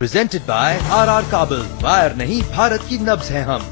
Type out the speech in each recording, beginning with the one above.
Presented by RR काबल। Wire नहीं, भारत की नब्ज है हम।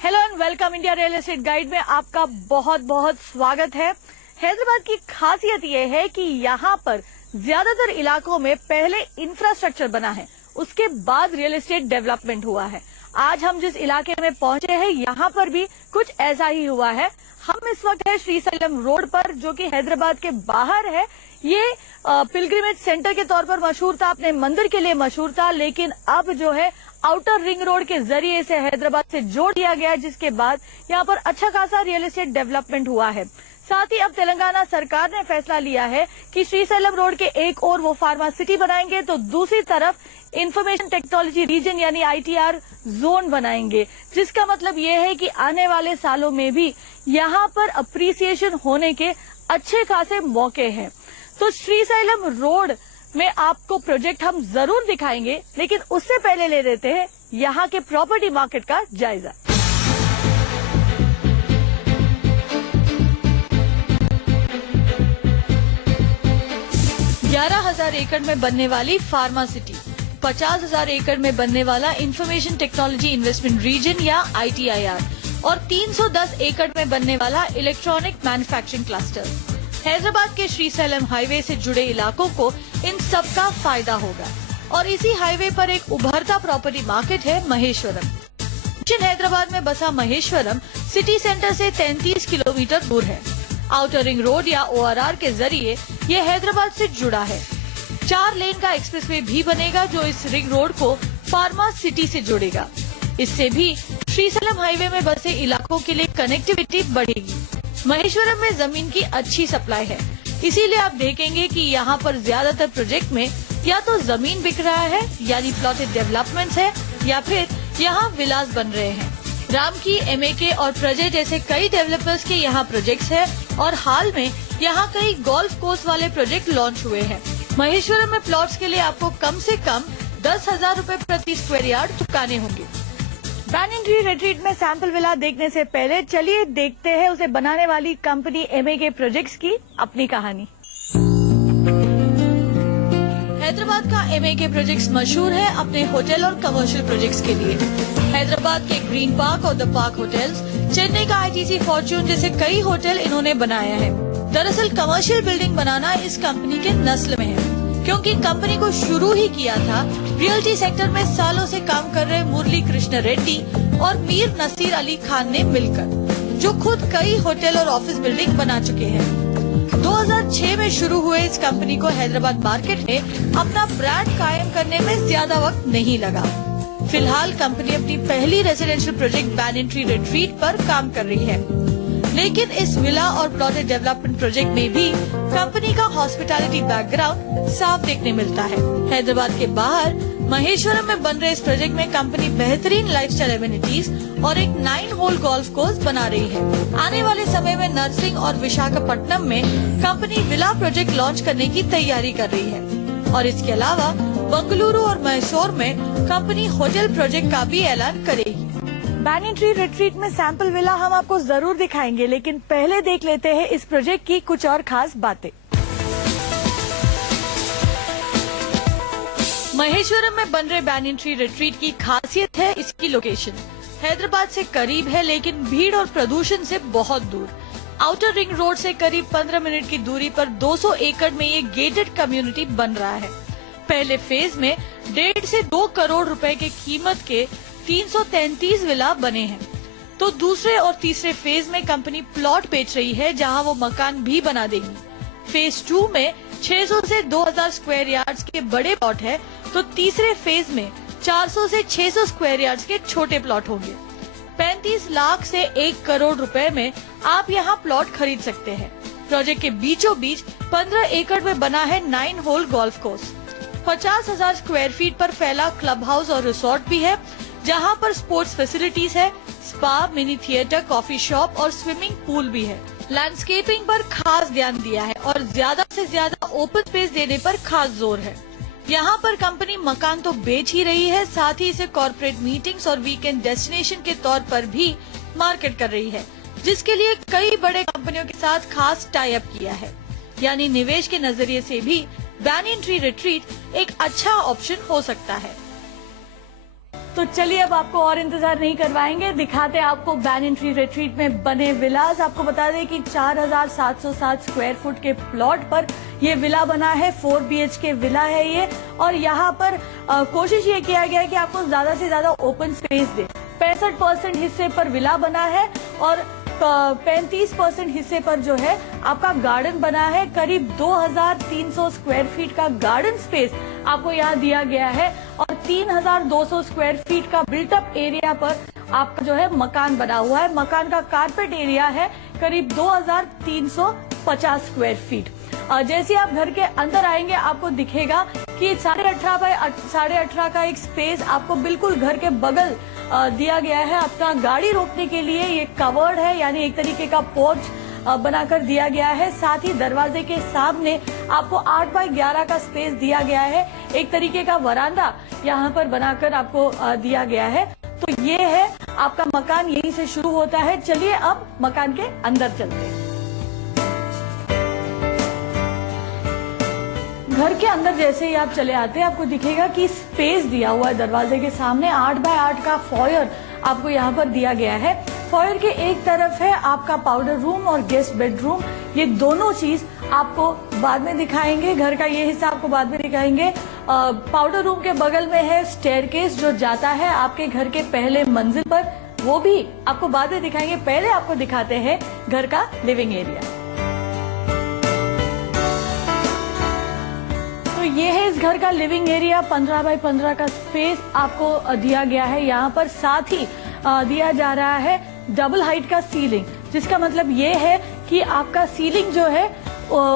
Hello and welcome. India real estate guide में आपका बहुत बहुत स्वागत है। हैदराबाद की खासियत ये है कि यहाँ पर ज्यादातर इलाकों में पहले इंफ्रास्ट्रक्चर बना है, उसके बाद रियल एस्टेट डेवलपमेंट हुआ है। आज हम जिस इलाके में पहुंचे हैं यहाँ पर भी कुछ ऐसा ही हुआ है। हम इस वक्त है श्रीशैलम रोड पर, जो कि हैदराबाद के बाहर है। ये पिलग्रिमेज सेंटर के तौर पर मशहूर था, अपने मंदिर के लिए मशहूर था, लेकिन अब जो है आउटर रिंग रोड के जरिए से हैदराबाद से जोड़ दिया गया, जिसके बाद यहाँ पर अच्छा खासा रियल एस्टेट डेवलपमेंट हुआ है। साथ ही अब तेलंगाना सरकार ने फैसला लिया है कि श्रीशैलम रोड के एक ओर वो फार्मा सिटी बनाएंगे, तो दूसरी तरफ इंफॉर्मेशन टेक्नोलॉजी रीजन यानी ITR जोन बनाएंगे, जिसका मतलब ये है कि आने वाले सालों में भी यहाँ पर अप्रिसिएशन होने के अच्छे खासे मौके हैं। तो श्रीशैलम रोड में आपको प्रोजेक्ट हम जरूर दिखाएंगे, लेकिन उससे पहले ले लेते हैं यहाँ के प्रॉपर्टी मार्केट का जायजा। हजार एकड़ में बनने वाली फार्मा सिटी, 50,000 एकड़ में बनने वाला इंफॉर्मेशन टेक्नोलॉजी इन्वेस्टमेंट रीजन या ITIR और 310 एकड़ में बनने वाला इलेक्ट्रॉनिक मैन्युफैक्चरिंग क्लस्टर। हैदराबाद के श्रीशैलम हाईवे से जुड़े इलाकों को इन सब का फायदा होगा। और इसी हाईवे पर एक उभरता प्रॉपर्टी मार्केट है महेश्वरम। दक्षिण हैदराबाद में बसा महेश्वरम सिटी सेंटर से 33 किलोमीटर दूर है। आउटर रिंग रोड या ORR के जरिए ये हैदराबाद से जुड़ा है। 4 लेन का एक्सप्रेसवे भी बनेगा, जो इस रिंग रोड को फार्मा सिटी से जोड़ेगा। इससे भी श्रीशैलम हाईवे में बसे इलाकों के लिए कनेक्टिविटी बढ़ेगी। महेश्वरम में जमीन की अच्छी सप्लाई है, इसीलिए आप देखेंगे कि यहाँ पर ज्यादातर प्रोजेक्ट में या तो जमीन बिक रहा है यानी प्लॉटेड डेवलपमेंट्स है, या फिर यहाँ विलास बन रहे हैं। रामकी, MAK और प्रजय जैसे कई डेवलपर्स के यहाँ प्रोजेक्ट्स है और हाल में यहाँ कई गोल्फ कोर्स वाले प्रोजेक्ट लॉन्च हुए हैं। महेश्वरम में प्लॉट्स के लिए आपको कम से कम 10,000 रूपए प्रति स्क्वायर यार्ड चुकाने होंगे। बैनियन ट्री रिट्रीट में सैंपल विला देखने से पहले चलिए देखते हैं उसे बनाने वाली कंपनी MAK प्रोजेक्ट्स की अपनी कहानी। हैदराबाद का MAK प्रोजेक्ट्स मशहूर है अपने होटल और कमर्शियल प्रोजेक्ट्स के लिए। हैदराबाद के ग्रीन पार्क और द पार्क होटल्स, चेन्नई का ITC फॉर्च्यून जैसे कई होटल इन्होंने बनाया है। दरअसल कमर्शियल बिल्डिंग बनाना इस कंपनी के नस्ल में है, क्योंकि कंपनी को शुरू ही किया था रियल्टी सेक्टर में सालों से काम कर रहे मुरली कृष्ण रेड्डी और मीर नसीर अली खान ने मिलकर, जो खुद कई होटल और ऑफिस बिल्डिंग बना चुके हैं। 2006 में शुरू हुए इस कंपनी को हैदराबाद मार्केट में अपना ब्रांड कायम करने में ज्यादा वक्त नहीं लगा। फिलहाल कंपनी अपनी पहली residential project banyan tree retreat पर काम कर रही है, लेकिन इस विला और प्लॉटेड डेवलपमेंट प्रोजेक्ट में भी कंपनी का हॉस्पिटैलिटी बैकग्राउंड साफ देखने मिलता है। हैदराबाद के बाहर महेश्वरम में बन रहे इस प्रोजेक्ट में कंपनी बेहतरीन लाइफस्टाइल एमिनिटीज और एक 9 होल गोल्फ कोर्स बना रही है। आने वाले समय में नरसिंह और विशाखापट्टनम में कंपनी विला प्रोजेक्ट लॉन्च करने की तैयारी कर रही है और इसके अलावा बंगलुरु और मैसूर में कंपनी होटल प्रोजेक्ट का भी ऐलान करेगी। बैनियन ट्री रिट्रीट में सैंपल विला हम आपको जरूर दिखाएंगे, लेकिन पहले देख लेते हैं इस प्रोजेक्ट की कुछ और खास बातें। महेश्वरम में बन रहे बैनियन ट्री रिट्रीट की खासियत है इसकी लोकेशन। हैदराबाद से करीब है, लेकिन भीड़ और प्रदूषण से बहुत दूर। आउटर रिंग रोड से करीब 15 मिनट की दूरी पर 200 एकड़ में ये गेटेड कम्युनिटी बन रहा है। पहले फेज में 1.5 से 2 करोड़ रुपए की कीमत के 333 विला बने हैं, तो दूसरे और तीसरे फेज में कंपनी प्लॉट बेच रही है, जहां वो मकान भी बना देगी। फेज 2 में 600 से 2000 स्क्वायर यार्ड्स के बड़े प्लॉट है, तो तीसरे फेज में 400 से 600 स्क्वायर यार्ड्स के छोटे प्लॉट होंगे। 35 लाख से 1 करोड़ रुपए में आप यहाँ प्लॉट खरीद सकते हैं। प्रोजेक्ट के बीचों बीच 15 एकड़ में बना है 9 hole golf course. 50,000 square feet पर फैला क्लब हाउस और रिसोर्ट भी है, जहां पर स्पोर्ट्स फैसिलिटीज है, spa, mini theatre, coffee shop और स्विमिंग पूल भी है। लैंडस्केपिंग पर खास ध्यान दिया है और ज्यादा से ज्यादा ओपन स्पेस देने पर खास जोर है। यहाँ पर कंपनी मकान तो बेच ही रही है, साथ ही इसे कॉर्पोरेट मीटिंग्स और वीकेंड डेस्टिनेशन के तौर पर भी मार्केट कर रही है, जिसके लिए कई बड़े कंपनियों के साथ खास टाई अप किया है। यानी निवेश के नजरिए से भी बैनियन ट्री रिट्रीट एक अच्छा ऑप्शन हो सकता है। तो चलिए अब आपको और इंतजार नहीं करवाएंगे, दिखाते हैं आपको बैनियन ट्री रिट्रीट में बने विलास। आपको बता दें कि 4707 स्क्वायर फुट के प्लॉट पर ये विला बना है, 4 BHK विला है ये। और यहाँ पर कोशिश ये किया गया है कि आपको ज्यादा से ज्यादा ओपन स्पेस दे। 65% हिस्से पर विला बना है और 35% हिस्से पर जो है आपका गार्डन बना है। करीब 2300 स्क्वायर फीट का गार्डन स्पेस आपको यहाँ दिया गया है और 3200 स्क्वायर फीट का बिल्टअप एरिया पर आपका जो है मकान बना हुआ है। मकान का कारपेट एरिया है करीब 2350 स्क्वायर फीट। जैसे आप घर के अंदर आएंगे आपको दिखेगा कि 18.5 बाय 18.5 का एक स्पेस आपको बिल्कुल घर के बगल दिया गया है। आपका गाड़ी रोकने के लिए ये कवर्ड है, यानी एक तरीके का पोर्च बनाकर दिया गया है। साथ ही दरवाजे के सामने आपको 8 बाय 11 का स्पेस दिया गया है, एक तरीके का वरांडा यहाँ पर बनाकर आपको दिया गया है। तो ये है आपका मकान, यहीं से शुरू होता है। चलिए अब मकान के अंदर चलते हैं। घर के अंदर जैसे ही आप चले आते हैं आपको दिखेगा कि स्पेस दिया हुआ है दरवाजे के सामने। 8 बाय 8 का फॉयर आपको यहाँ पर दिया गया है। फॉयर के एक तरफ है आपका पाउडर रूम और गेस्ट बेडरूम। ये दोनों चीज आपको बाद में दिखाएंगे, घर का ये हिस्सा आपको बाद में दिखाएंगे। पाउडर रूम के बगल में है स्टेयरकेस जो जाता है आपके घर के पहले मंजिल पर, वो भी आपको बाद में दिखाएंगे। पहले आपको दिखाते हैं घर का लिविंग एरिया। ये है इस घर का लिविंग एरिया। 15 बाय 15 का स्पेस आपको दिया गया है यहाँ पर। साथ ही दिया जा रहा है डबल हाइट का सीलिंग, जिसका मतलब ये है कि आपका सीलिंग जो है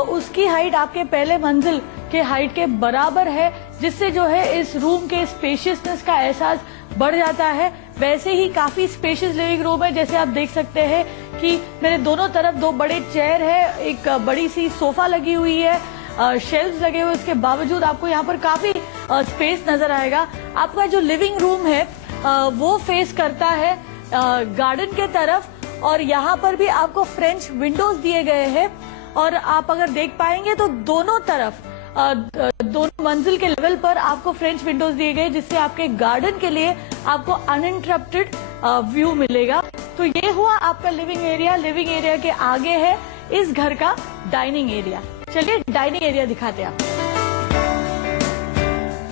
उसकी हाइट आपके पहले मंजिल के हाइट के बराबर है, जिससे जो है इस रूम के स्पेशियसनेस का एहसास बढ़ जाता है। वैसे ही काफी स्पेशियस लिविंग रूम है। जैसे आप देख सकते हैं कि मेरे दोनों तरफ 2 बड़े चेयर है, एक बड़ी सी सोफा लगी हुई है, शेल्व्स लगे हुए, इसके बावजूद आपको यहाँ पर काफी स्पेस नजर आएगा। आपका जो लिविंग रूम है वो फेस करता है गार्डन के तरफ और यहाँ पर भी आपको फ्रेंच विंडोज दिए गए हैं। और आप अगर देख पाएंगे तो दोनों तरफ दोनों मंजिल के लेवल पर आपको फ्रेंच विंडोज दिए गए, जिससे आपके गार्डन के लिए आपको अनइंटरप्टेड व्यू मिलेगा। तो ये हुआ आपका लिविंग एरिया। लिविंग एरिया के आगे है इस घर का डाइनिंग एरिया। चलिए डाइनिंग एरिया दिखाते हैं।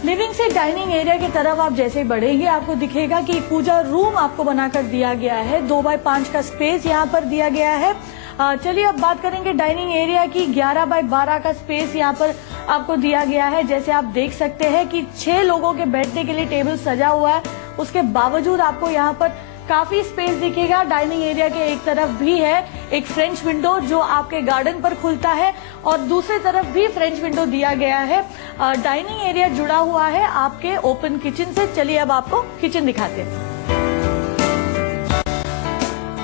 लिविंग से डाइनिंग एरिया की तरफ आप जैसे बढ़ेंगे आपको दिखेगा कि पूजा रूम आपको बनाकर दिया गया है। 2 बाय 5 का स्पेस यहाँ पर दिया गया है। चलिए अब बात करेंगे डाइनिंग एरिया की। 11 बाय 12 का स्पेस यहाँ पर आपको दिया गया है। जैसे आप देख सकते हैं कि 6 लोगों के बैठने के लिए टेबल सजा हुआ है, उसके बावजूद आपको यहाँ पर काफी स्पेस दिखेगा। डाइनिंग एरिया के एक तरफ भी है एक फ्रेंच विंडो जो आपके गार्डन पर खुलता है और दूसरी तरफ भी फ्रेंच विंडो दिया गया है। डाइनिंग एरिया जुड़ा हुआ है आपके ओपन किचन से। चलिए अब आपको किचन दिखाते हैं।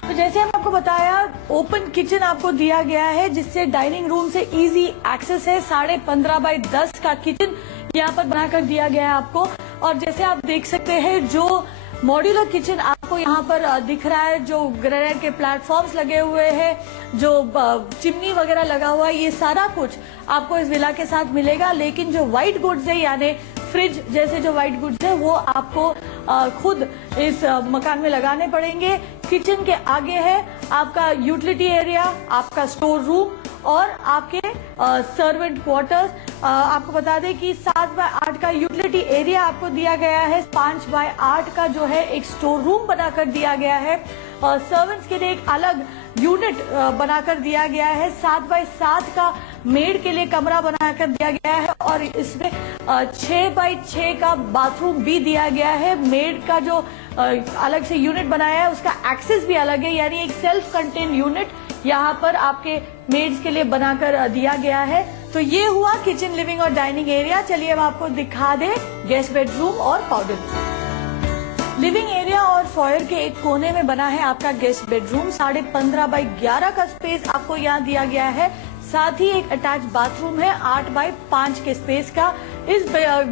तो जैसे हम आपको बताया ओपन किचन आपको दिया गया है, जिससे डाइनिंग रूम से इजी एक्सेस है। 15.5 बाय 10 का किचन यहाँ पर बनाकर दिया गया है आपको। और जैसे आप देख सकते हैं जो मॉड्यूलर किचन आपको यहाँ पर दिख रहा है, जो ग्रेनाइट के प्लेटफॉर्म्स लगे हुए हैं, जो चिमनी वगैरह लगा हुआ है, ये सारा कुछ आपको इस विला के साथ मिलेगा। लेकिन जो व्हाइट गुड्स है यानी फ्रिज जैसे जो व्हाइट गुड्स है वो आपको खुद इस मकान में लगाने पड़ेंगे। किचन के आगे है आपका यूटिलिटी एरिया, आपका स्टोर रूम और आपके सर्वेंट क्वार्टर्स। आपको बता दें कि 7 बाय 8 का यूटिलिटी एरिया आपको दिया गया है। 5 बाय 8 का जो है एक स्टोर रूम बनाकर दिया गया है और सर्वेंट्स के लिए एक अलग यूनिट बनाकर दिया गया है। 7 बाय 7 का मेड के लिए कमरा बनाकर दिया गया है और इसमें 6 बाय 6 का बाथरूम भी दिया गया है। मेड का जो अलग से यूनिट बनाया है उसका एक्सेस भी अलग है, यानी एक सेल्फ कंटेन यूनिट यहाँ पर आपके मेड्स के लिए बनाकर दिया गया है। तो ये हुआ किचन, लिविंग और डाइनिंग एरिया। चलिए अब आपको दिखा दे गेस्ट बेडरूम और पाउडर रूम। लिविंग एरिया और फॉयर के एक कोने में बना है आपका गेस्ट बेडरूम। 15.5 बाय 11 का स्पेस आपको यहाँ दिया गया है। साथ ही एक अटैच बाथरूम है 8 बाय 5 के स्पेस का। इस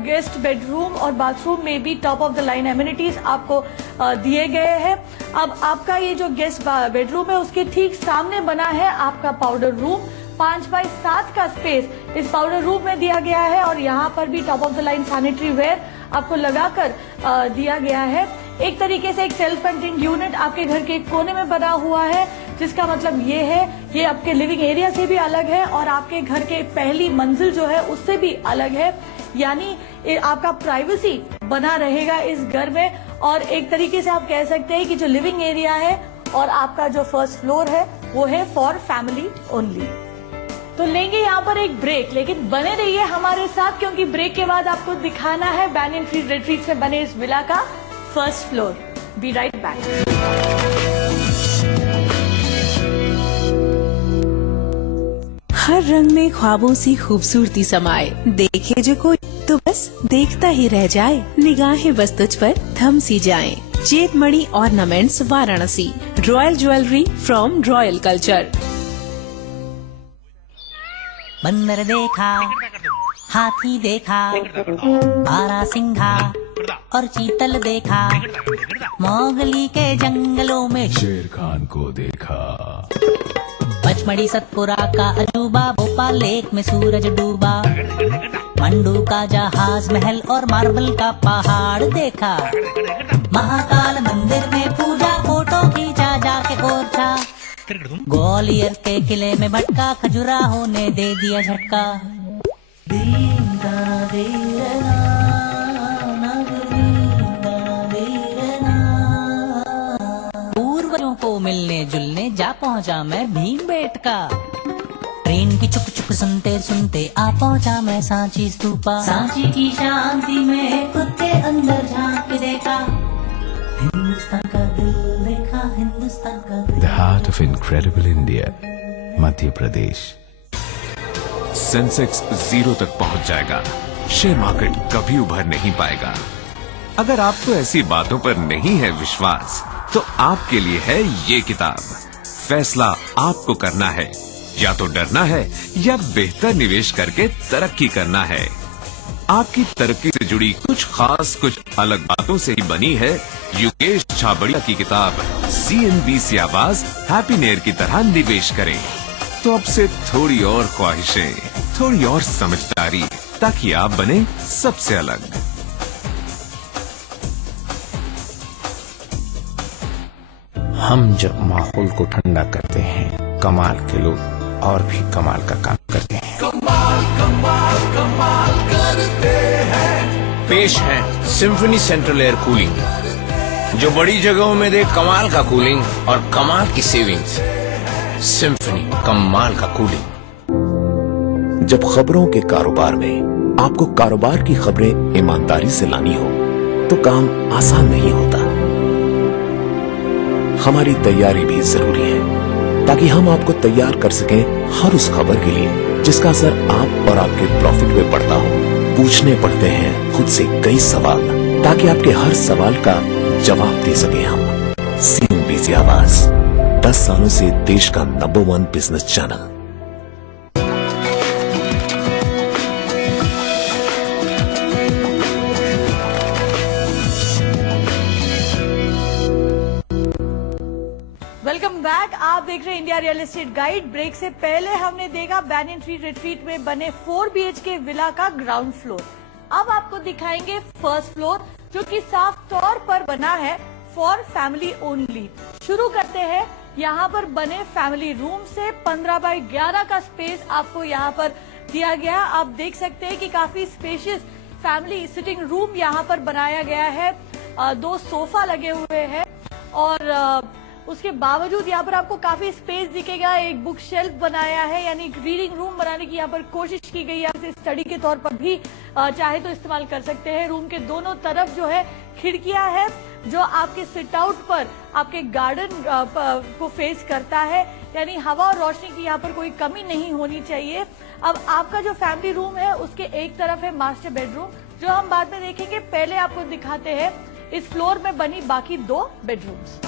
गेस्ट बेडरूम और बाथरूम में भी top of the line amenities आपको दिए गए हैं। अब आपका ये जो गेस्ट बेडरूम है उसके ठीक सामने बना है आपका पाउडर रूम। 5x7 का स्पेस इस पाउडर रूम में दिया गया है और यहाँ पर भी top of the line sanitary ware आपको लगाकर दिया गया है। एक तरीके से एक सेल्फ कंटेन्ड यूनिट आपके घर के कोने में बना हुआ है, जिसका मतलब ये है ये आपके लिविंग एरिया से भी अलग है और आपके घर के पहली मंजिल जो है उससे भी अलग है। यानी आपका प्राइवेसी बना रहेगा इस घर में। और एक तरीके से आप कह सकते हैं कि जो लिविंग एरिया है और आपका जो फर्स्ट फ्लोर है वो है फॉर फैमिली ओनली। तो लेंगे यहाँ पर एक ब्रेक, लेकिन बने रहिए हमारे साथ क्योंकि ब्रेक के बाद आपको दिखाना है बैनियन ट्री रिट्रीट्स में बने इस विला का first floor. Be right back. हर रंग में ख्वाबों सी खूबसूरती समाए, देखे जो कोई तो बस देखता ही रह जाए, निगाहें बस तुझ पर थम सी जाएं। Jetmani ornaments Varanasi, royal jewellery from royal culture. बंदर देखा, हाथी देखा, बारहसिंघा और चीतल देखा, मोगली के जंगलों में शेर खान को देखा। पचमढ़ी सतपुरा का अजूबा, भोपाल लेक में सूरज डूबा, मंडू का जहाज महल और मार्बल का पहाड़ देखा। महाकाल मंदिर में पूजा, फोटो खींचा जाके ओरछा, ग्वालियर के किले में भटका, खजुराहो ने दे दिया झटका। पूर्वजों को मिलने जुलने जा पहुंचा मैं भीमबेटका। ट्रेन की चुक चुक सुनते सुनते आ पहुंचा मैं सांची स्तूपा। सांची की शांति में खुद के अंदर झांक के देखा, हिंदुस्तान का दिल देखा, हिंदुस्तान का दिल। The heart of incredible India, Madhya Pradesh. Sensex 0 तक पहुंच जाएगा, शेयर मार्केट कभी उभर नहीं पाएगा। अगर आपको ऐसी बातों पर नहीं है विश्वास, तो आपके लिए है ये किताब। फैसला आपको करना है, या तो डरना है या बेहतर निवेश करके तरक्की करना है। आपकी तरक्की से जुड़ी कुछ खास, कुछ अलग बातों से ही बनी है युकेश छाबड़िया की किताब CNBC आवाज हैप्पी नेयर की तरह निवेश करें। तो अब से थोड़ी और ख्वाहिशें, थोड़ी और समझदारी, ताकि आप बने सबसे अलग। हम जब माहौल को ठंडा करते हैं, कमाल के लोग और भी कमाल का काम करते हैं। कमाल कमाल कमाल करते हैं। पेश है सिम्फनी सेंट्रल एयर कूलिंग, जो बड़ी जगहों में दे कमाल का कूलिंग और कमाल की सेविंग्स। सिम्फनी, कमाल का कूलिंग। जब खबरों के कारोबार में आपको कारोबार की खबरें ईमानदारी से लानी हो, तो काम आसान नहीं होता। हमारी तैयारी भी जरूरी है, ताकि हम आपको तैयार कर सकें हर उस खबर के लिए जिसका असर आप और आपके प्रॉफिट पे पड़ता हो। पूछने पड़ते हैं खुद से कई सवाल, ताकि आपके हर सवाल का जवाब दे सके हम। CNBC आवाज, 10 सालों से देश का number 1 business channel. Welcome back. आप देख रहे हैं India real estate guide. Break से पहले हमने देखा बैनियन ट्री रिट्रीट में बने 4 BHK विला का ग्राउंड फ्लोर। अब आपको दिखाएंगे फर्स्ट फ्लोर, जो कि साफ तौर पर बना है फॉर फैमिली ओनली। शुरू करते हैं यहाँ पर बने फैमिली रूम से। 15x11 का स्पेस आपको यहाँ पर दिया गया। आप देख सकते हैं कि काफी स्पेशियस फैमिली सिटिंग रूम यहाँ पर बनाया गया है। 2 सोफा लगे हुए हैं और उसके बावजूद यहाँ पर आपको काफी स्पेस दिखेगा। एक बुक शेल्फ बनाया है, यानी एक रीडिंग रूम बनाने की यहाँ पर कोशिश की गई है। इसे स्टडी के तौर पर भी चाहे तो इस्तेमाल कर सकते हैं। रूम के दोनों तरफ जो है खिड़कियां है, जो आपके सिट आउट पर आपके गार्डन को फेस करता है, यानी हवा और रोशनी की यहाँ पर कोई कमी नहीं होनी चाहिए। अब आपका जो फैमिली रूम है उसके एक तरफ है मास्टर बेडरूम, जो हम बाद में देखेंगे। पहले आपको दिखाते हैं इस फ्लोर में बनी बाकी 2 बेडरूम्स।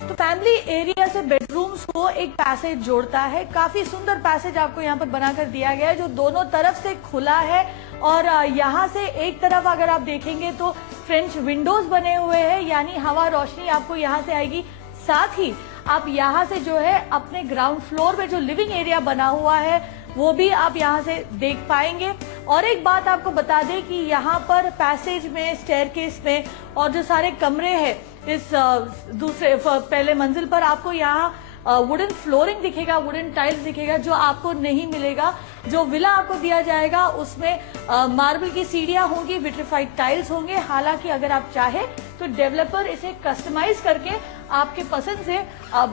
तो फैमिली एरिया से बेडरूम्स को एक पैसेज जोड़ता है। काफी सुंदर पैसेज आपको यहाँ पर बनाकर दिया गया है जो दोनों तरफ से खुला है और यहाँ से एक तरफ अगर आप देखेंगे तो फ्रेंच विंडोज बने हुए हैं, यानी हवा रोशनी आपको यहाँ से आएगी। साथ ही आप यहाँ से जो है अपने ग्राउंड फ्लोर में जो लिविंग एरिया बना हुआ है वो भी आप यहाँ से देख पाएंगे। और एक बात आपको बता दें कि यहाँ पर पैसेज में, स्टेयरकेस में और जो सारे कमरे हैं इस दूसरे पहले मंजिल पर आपको यहाँ वुडन फ्लोरिंग दिखेगा, वुडन टाइल्स दिखेगा जो आपको नहीं मिलेगा। जो विला आपको दिया जाएगा उसमें मार्बल की सीढ़ियां होंगी, विट्रिफाइड टाइल्स होंगे। हालांकि अगर आप चाहे तो डेवलपर इसे कस्टमाइज करके आपके पसंद से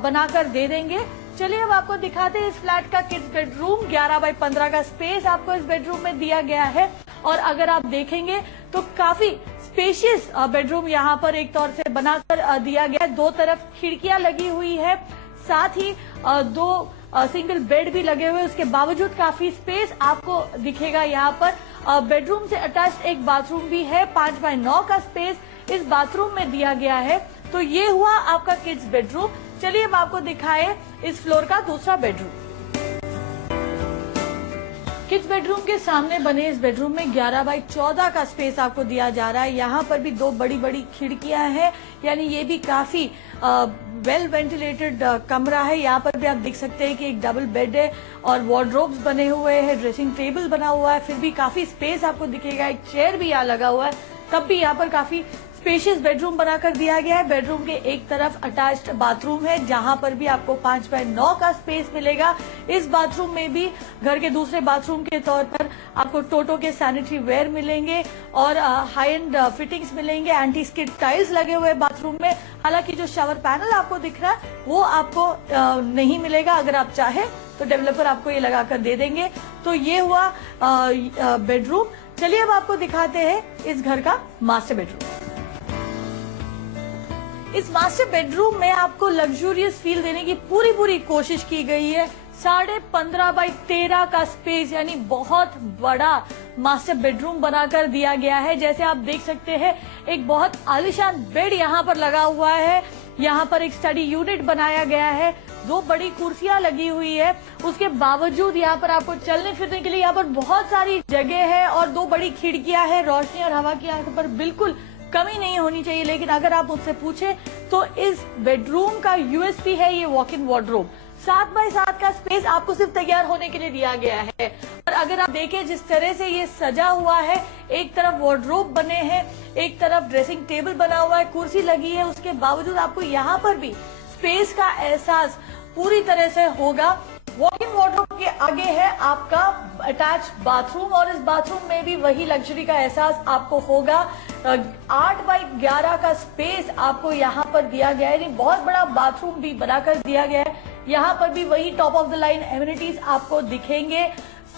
बनाकर दे देंगे। चलिए अब आपको दिखाते हैं इस फ्लैट का किड्स बेडरूम। 11 बाय 15 का स्पेस आपको इस बेडरूम में दिया गया है और अगर आप देखेंगे तो काफी स्पेशियस बेडरूम यहाँ पर एक तौर से बनाकर दिया गया है। दो तरफ खिड़कियां लगी हुई है, साथ ही दो सिंगल बेड भी लगे हुए, उसके बावजूद काफी स्पेस आपको दिखेगा यहाँ पर। बेडरूम से अटैच्ड एक बाथरूम भी है। 5 बाय 9 का स्पेस इस बाथरूम में दिया गया है। तो ये हुआ आपका किड्स बेडरूम। चलिए अब आपको दिखाए इस फ्लोर का दूसरा बेडरूम। किड्स बेडरूम के सामने बने इस बेडरूम में 11 बाय 14 का स्पेस आपको दिया जा रहा है। यहाँ पर भी दो बड़ी बड़ी खिड़कियां हैं, यानी ये भी काफी वेल वेंटिलेटेड कमरा है। यहाँ पर भी आप देख सकते हैं कि एक डबल बेड है और वार्डरोब्स बने हुए हैं, ड्रेसिंग टेबल बना हुआ है, फिर भी काफी स्पेस आपको दिखेगा। एक चेयर भी यहाँ लगा हुआ है, तब भी यहाँ पर काफी स्पेशियस बेडरूम बनाकर दिया गया है। बेडरूम के एक तरफ अटैच्ड बाथरूम है जहां पर भी आपको 5 बाय 9 का स्पेस मिलेगा। इस बाथरूम में भी घर के दूसरे बाथरूम के तौर पर आपको टोटो के सैनिटरी वेयर मिलेंगे और हाई एंड फिटिंग्स मिलेंगे। एंटी स्किड टाइल्स लगे हुए बाथरूम में। हालांकि जो शावर पैनल आपको दिख रहा है वो आपको नहीं मिलेगा। अगर आप चाहे तो डेवलपर आपको ये लगाकर दे देंगे। तो ये हुआ बेडरूम। चलिए अब आपको दिखाते हैं इस घर का मास्टर बेडरूम। इस मास्टर बेडरूम में आपको लग्जूरियस फील देने की पूरी कोशिश की गई है। 15.5 बाय 13 का स्पेस, यानी बहुत बड़ा मास्टर बेडरूम बनाकर दिया गया है। जैसे आप देख सकते हैं एक बहुत आलीशान बेड यहाँ पर लगा हुआ है। यहाँ पर एक स्टडी यूनिट बनाया गया है, दो बड़ी कुर्सियां लगी हुई है। उसके बावजूद यहाँ पर आपको चलने फिरने के लिए यहाँ पर बहुत सारी जगह है और दो बड़ी खिड़कियां है। रोशनी और हवा की यहाँ पर बिल्कुल कमी नहीं होनी चाहिए। लेकिन अगर आप मुझसे पूछे तो इस बेडरूम का यूएसपी है ये वॉक इन वार्डरोब। 7 बाय 7 का स्पेस आपको सिर्फ तैयार होने के लिए दिया गया है। और अगर आप देखें जिस तरह से ये सजा हुआ है, एक तरफ वार्डरोब बने हैं, एक तरफ ड्रेसिंग टेबल बना हुआ है, कुर्सी लगी है, उसके बावजूद आपको यहाँ पर भी स्पेस का एहसास पूरी तरह से होगा। वॉक इन वार्डरोब के आगे है आपका अटैच बाथरूम और इस बाथरूम में भी वही लग्जरी का एहसास आपको होगा। 8 बाय 11 का स्पेस आपको यहाँ पर दिया गया है, यानी बहुत बड़ा बाथरूम भी बनाकर दिया गया है। यहाँ पर भी वही top of the line amenities आपको दिखेंगे।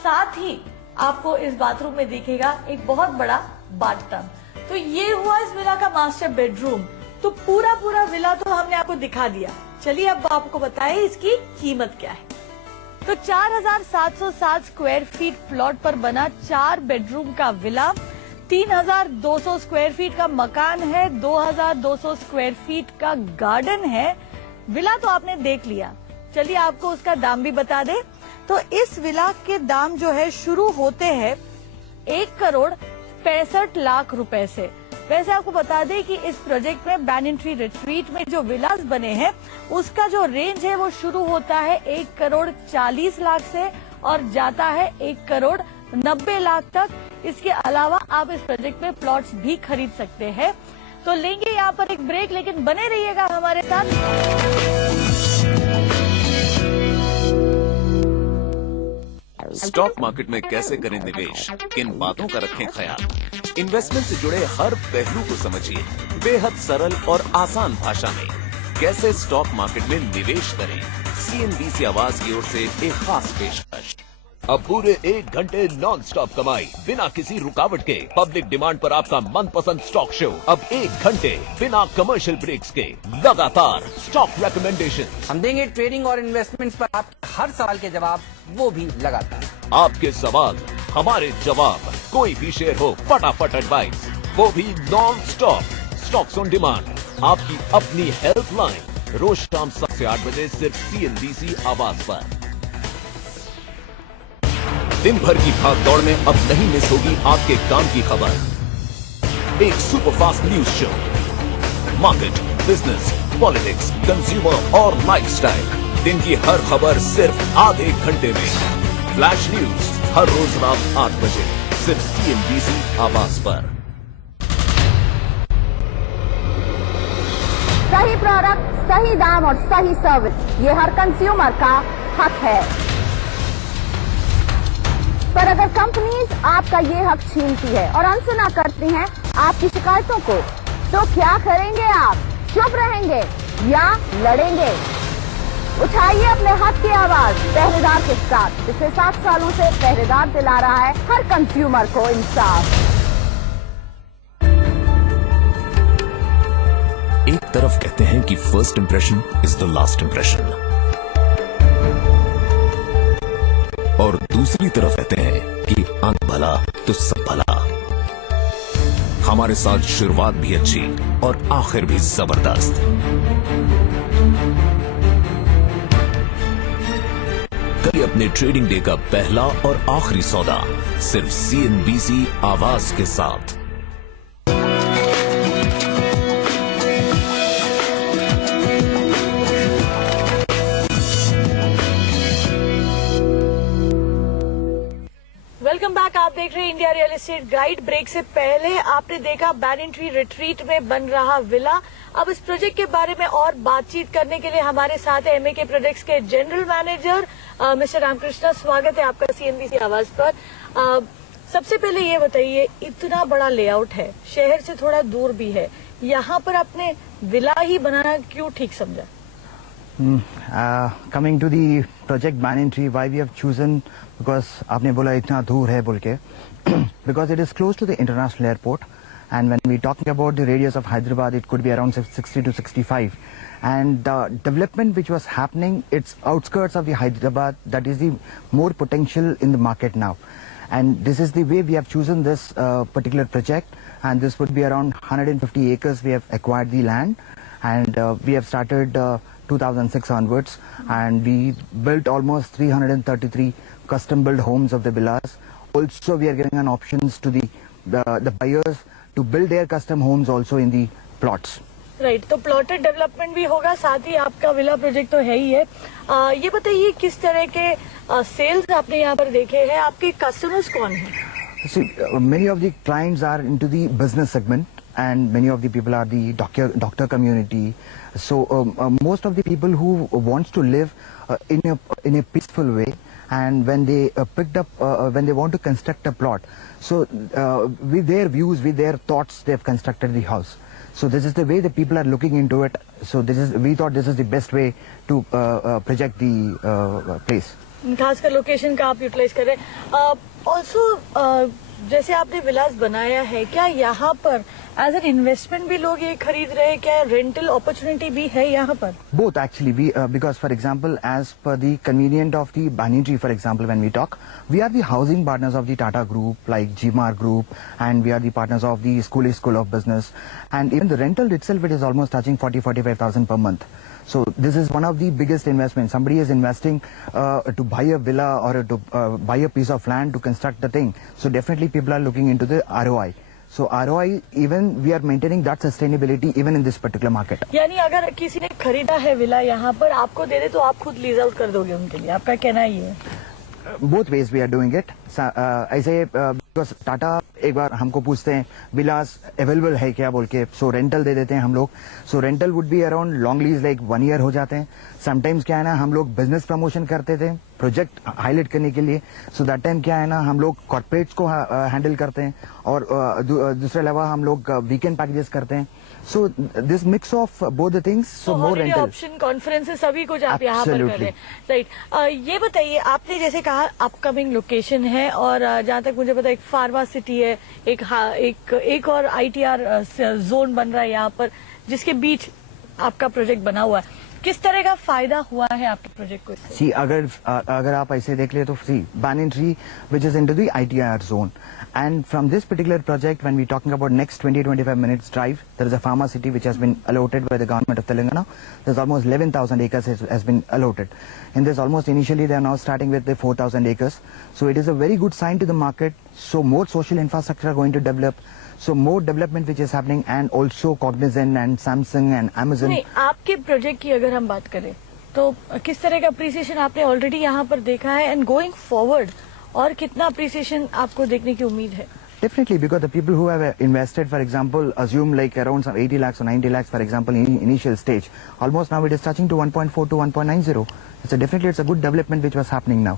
साथ ही आपको इस बाथरूम में दिखेगा एक बहुत बड़ा बाथटब। तो ये हुआ इस विला का मास्टर बेडरूम। तो पूरा विला तो हमने आपको दिखा दिया। चलिए अब आपको बताएं इसकी कीमत क्या है। तो 4707 स्क्वायर फीट प्लॉट पर बना 4 बेडरूम का विला, 3200 स्क्वायर फीट का मकान है, 2200 स्क्वायर फीट का गार्डन है। विला तो आपने देख लिया, चलिए आपको उसका दाम भी बता दे। तो इस विला के दाम जो है शुरू होते हैं 1,65,00,000 रुपए से। वैसे आपको बता दें कि इस प्रोजेक्ट में बैनियन ट्री रिट्रीट में जो विलास बने हैं उसका जो रेंज है वो शुरू होता है 1,40,00,000 से और जाता है 1,90,00,000 तक। इसके अलावा आप इस प्रोजेक्ट में प्लॉट्स भी खरीद सकते हैं। तो लेंगे यहाँ पर एक ब्रेक, लेकिन बने रहिएगा हमारे साथ। स्टॉक मार्केट में कैसे करें निवेश, किन बातों का रखें ख्याल, इन्वेस्टमेंट से जुड़े हर पहलू को समझिए बेहद सरल और आसान भाषा में। कैसे स्टॉक मार्केट में निवेश करें, CNBC आवाज की ओर से एक खास पेशकश। अब पूरे 1 घंटे नॉन स्टॉप कमाई बिना किसी रुकावट के। पब्लिक डिमांड पर आपका मनपसंद स्टॉक शो अब 1 घंटे बिना कमर्शियल ब्रेक्स के। लगातार स्टॉक रिकमेंडेशन। हम देंगे ट्रेडिंग और इन्वेस्टमेंट्स पर आपके हर सवाल के जवाब, वो भी लगातार। आपके सवाल हमारे जवाब, कोई भी शेयर हो फटाफट एडवाइस, वो भी non stop. Stocks on demand, आपकी अपनी हेल्पलाइन रोज शाम 7 से 8 बजे सिर्फ CNBC आवाज पर। दिन भर की भाग दौड़ में अब नहीं मिस होगी आपके काम की खबर। एक superfast news show, market, business, politics, consumer और लाइफस्टाइल। दिन की हर खबर सिर्फ आधे घंटे में। फ्लैश न्यूज हर रोज रात 8 बजे सिर्फ CNBC आवाज पर। सही प्रोडक्ट, सही दाम और सही सर्विस, ये हर कंज्यूमर का हक है। पर अगर कंपनीज आपका ये हक छीनती है और अनसुना करती हैं आपकी शिकायतों को, तो क्या करेंगे आप? चुप रहेंगे या लड़ेंगे? उठाइए अपने हक की आवाज पहरेदार के साथ। पिछले 7 सालों से पहरेदार दिला रहा है हर कंज्यूमर को इंसाफ। एक तरफ कहते हैं कि first impression is the last impression, और दूसरी तरफ कहते हैं कि अंत भला तो सब भला। हमारे साथ शुरुआत भी अच्छी और आखिर भी जबरदस्त। कल अपने ट्रेडिंग डे का पहला और आखिरी सौदा सिर्फ CNBC आवाज के साथ। Welcome back. आप देख रहे हैं India real estate guide. Break से पहले आपने देखा बैनियन ट्री रिट्रीट में बन रहा विला। अब इस प्रोजेक्ट के बारे में और बातचीत करने के लिए हमारे साथ है MAK प्रोजेक्ट्स के जनरल मैनेजर मिस्टर रामकृष्णा। स्वागत है आपका CNBC आवाज पर। सबसे पहले ये बताइए, इतना बड़ा लेआउट है, शहर से थोड़ा दूर भी है, यहाँ पर आपने विला ही बनाना क्यों ठीक समझा? Coming to the project Banyan Tree, why we have chosen, because आपने बोला इतना दूर है बोल के, because it is close to the international airport, and when we talking about the radius of Hyderabad, it could be around 60 to 65, and the development which was happening, it's outskirts of the Hyderabad, that is the more potential in the market now, and this is the way we have chosen this particular project, and this would be around 150 acres. We have acquired the land, and we have started 2006 onwards, and we built almost 333 custom built homes of the villas. Also we are giving an options to the buyers to build their custom homes also in the plots. Right, तो plotted development भी होगा, साथ ही आपका villa project तो है ही है। ये बताइए किस तरह के सेल्स आपने यहाँ पर देखे हैं, आपके कस्टमर्स कौन हैं? See, many of the clients are into the business segment, and many of the people are the doctor community. So most of the people who wants to live in a peaceful way, and when they when they want to construct a plot, so with their views, with their thoughts, they have constructed the house. So this is the way the people are looking into it. So we thought this is the best way to project the place. खासकर location का आप utilise कर रहे हैं। Also जैसे आपने विलास बनाया है, क्या यहाँ पर एज एन इन्वेस्टमेंट भी लोग ये खरीद रहे हैं? क्या रेंटल अपॉर्चुनिटी भी है यहाँ पर? Both actually, because for example, as per the convenient of the Banyan Tree, for example, when we talk, we are the housing partners of the Tata Group, like GMAR Group, and we are the partners of the School of Business, and even the rental itself, it is almost touching 40-45,000 per month. So this is one of the biggest investments. Somebody is investing to buy a villa or to buy a piece of land to construct the thing. So definitely people are looking into the ROI. So ROI, even we are maintaining that sustainability even in this particular market. यानी अगर किसी ने खरीदा है villa यहाँ पर, आपको दे दे तो आप खुद लीज आउट कर दोगे उनके लिए, आपका कहना ये है? Both ways we are doing it. ऐसे because टाटा एक बार हमको पूछते हैं विलास अवेलेबल है क्या बोल के, सो रेंटल दे देते हैं हम लोग. So rental would be around long lease like 1 year हो जाते हैं. समटाइम्स क्या है ना, हम लोग बिजनेस प्रमोशन करते थे प्रोजेक्ट हाईलाइट करने के लिए. सो दैट टाइम क्या है ना, हम लोग कॉर्पोरेट्स को हैंडल करते हैं, और दूसरे अलावा हम लोग वीकेंड पैकेजेस करते हैं. So this mix of both the things, so more rental. Option, conferences, सभी कुछ आप यहाँ पर कर रहे हैं. राइट, ये बताइए, आपने जैसे कहा अपकमिंग लोकेशन है, और जहाँ तक मुझे पता है एक फार्मा सिटी है, एक और ITR जोन बन रहा है यहाँ पर, जिसके बीच आपका प्रोजेक्ट बना हुआ है. किस तरह का फायदा हुआ है आपके प्रोजेक्ट को इससे? सी अगर आप ऐसे देख ले तो सी Banyan Tree which is into the ITIR zone, and from this particular project when we talking about next 20-25 minutes drive, there is a pharma city which has been allotted by the government of Telangana. There's almost 11,000 acres has been allotted. In this almost initially they are now starting with the 4,000 acres. So it is a very good sign to the market. So more social infrastructure are going to develop. So more development which is happening, and also Cognizant and Samsung and Amazon. नहीं, आपके project की अगर हम बात करें तो किस तरह का अप्रिसिएशन आपने ऑलरेडी यहाँ पर देखा है एंड गोइंग फॉरवर्ड और कितना अप्रिसिएशन आपको देखने की उम्मीद है? Definitely, because the people who have invested, for example, assume like around some 80 lakhs or 90 lakhs, for example, in initial stage. Almost now it is touching to 1.4 to 1.90. So definitely it's a good development which was happening now.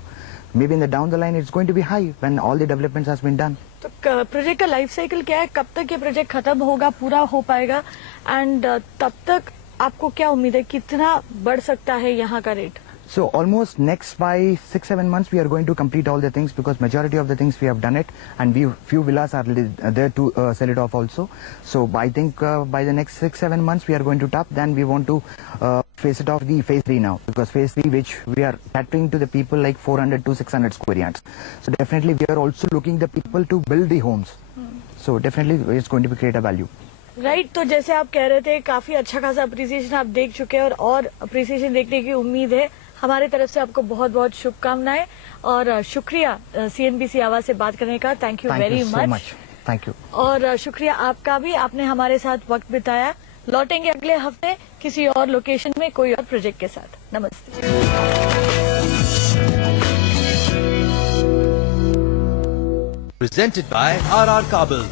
Maybe in the down the line it's going to be high when all the developments has been done. तो project का life cycle क्या है, कब तक ये project खत्म होगा, पूरा हो पाएगा एंड तब तक आपको क्या उम्मीद है, कितना बढ़ सकता है यहाँ का rate? So almost next by 6-7 months we are going to complete all the things, because majority of the things we have done it, and few villas are there to sell it off also. So I think by the next 6-7 months we are going to top. Then we want to face it off the phase 3 now, because phase 3 which we are catering to the people like 400 to 600 square yards. So definitely we are also looking the people to build the homes. So definitely it's going to be create a value. Right तो जैसे आप कह रहे थे काफी अच्छा खासा appreciation आप देख चुके हैं और अप्रिसिएशन देखने की उम्मीद है। हमारे तरफ से आपको बहुत बहुत शुभकामनाएं और शुक्रिया CNBC आवाज से बात करने का। Thank you very much. Thank you. और शुक्रिया आपका भी, आपने हमारे साथ वक्त बिताया। लौटेंगे अगले हफ्ते किसी और लोकेशन में कोई और प्रोजेक्ट के साथ। नमस्ते। Presented by RR Kabel.